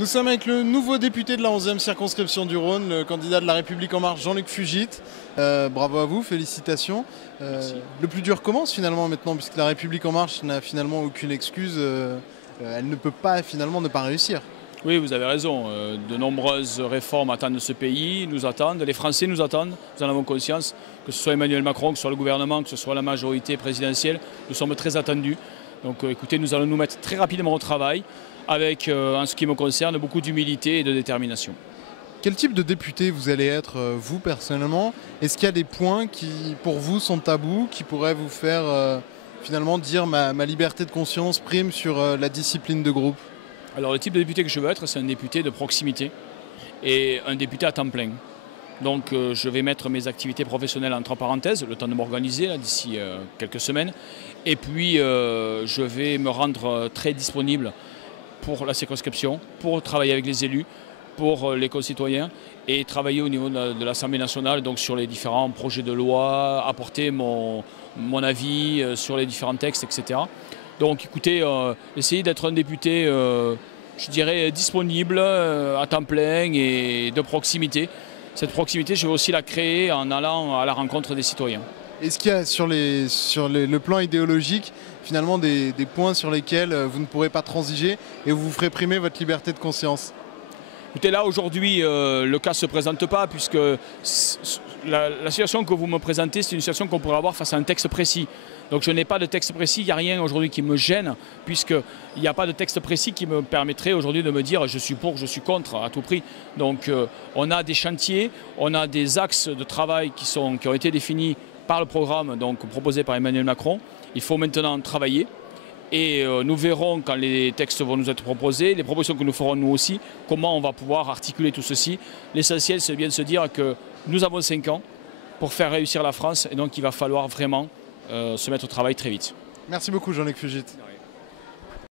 Nous sommes avec le nouveau député de la 11e circonscription du Rhône, le candidat de La République En Marche, Jean-Luc Fugit. Bravo à vous, félicitations. Le plus dur commence finalement maintenant, puisque La République En Marche n'a finalement aucune excuse. Elle ne peut pas finalement ne pas réussir. Oui, vous avez raison. De nombreuses réformes attendent ce pays, nous attendent, les Français nous attendent, nous en avons conscience, que ce soit Emmanuel Macron, que ce soit le gouvernement, que ce soit la majorité présidentielle, nous sommes très attendus. Donc écoutez, nous allons nous mettre très rapidement au travail avec, en ce qui me concerne, beaucoup d'humilité et de détermination. Quel type de député vous allez être, vous personnellement? Est-ce qu'il y a des points qui, pour vous, sont tabous, qui pourraient vous faire finalement dire ma liberté de conscience prime sur la discipline de groupe? Alors le type de député que je veux être, c'est un député de proximité et un député à temps plein. Donc je vais mettre mes activités professionnelles entre parenthèses, le temps de m'organiser d'ici quelques semaines. Et puis je vais me rendre très disponible pour la circonscription, pour travailler avec les élus, pour les concitoyens et travailler au niveau de l'Assemblée nationale, donc sur les différents projets de loi, apporter mon avis sur les différents textes, etc. Donc écoutez, essayer d'être un député, je dirais, disponible, à temps plein et de proximité. Cette proximité, je vais aussi la créer en allant à la rencontre des citoyens. Est-ce qu'il y a sur le plan idéologique finalement des points sur lesquels vous ne pourrez pas transiger et où vous ferez primer votre liberté de conscience? Écoutez, là aujourd'hui, le cas ne se présente pas puisque la situation que vous me présentez, c'est une situation qu'on pourrait avoir face à un texte précis. Donc je n'ai pas de texte précis, il n'y a rien aujourd'hui qui me gêne puisqu'il n'y a pas de texte précis qui me permettrait aujourd'hui de me dire je suis pour, je suis contre à tout prix. Donc on a des chantiers, on a des axes de travail qui ont été définis par le programme donc, proposé par Emmanuel Macron. Il faut maintenant travailler. Et nous verrons quand les textes vont nous être proposés, les propositions que nous ferons nous aussi, comment on va pouvoir articuler tout ceci. L'essentiel, c'est bien de se dire que nous avons 5 ans pour faire réussir la France et donc il va falloir vraiment se mettre au travail très vite. Merci beaucoup Jean-Luc Fugit.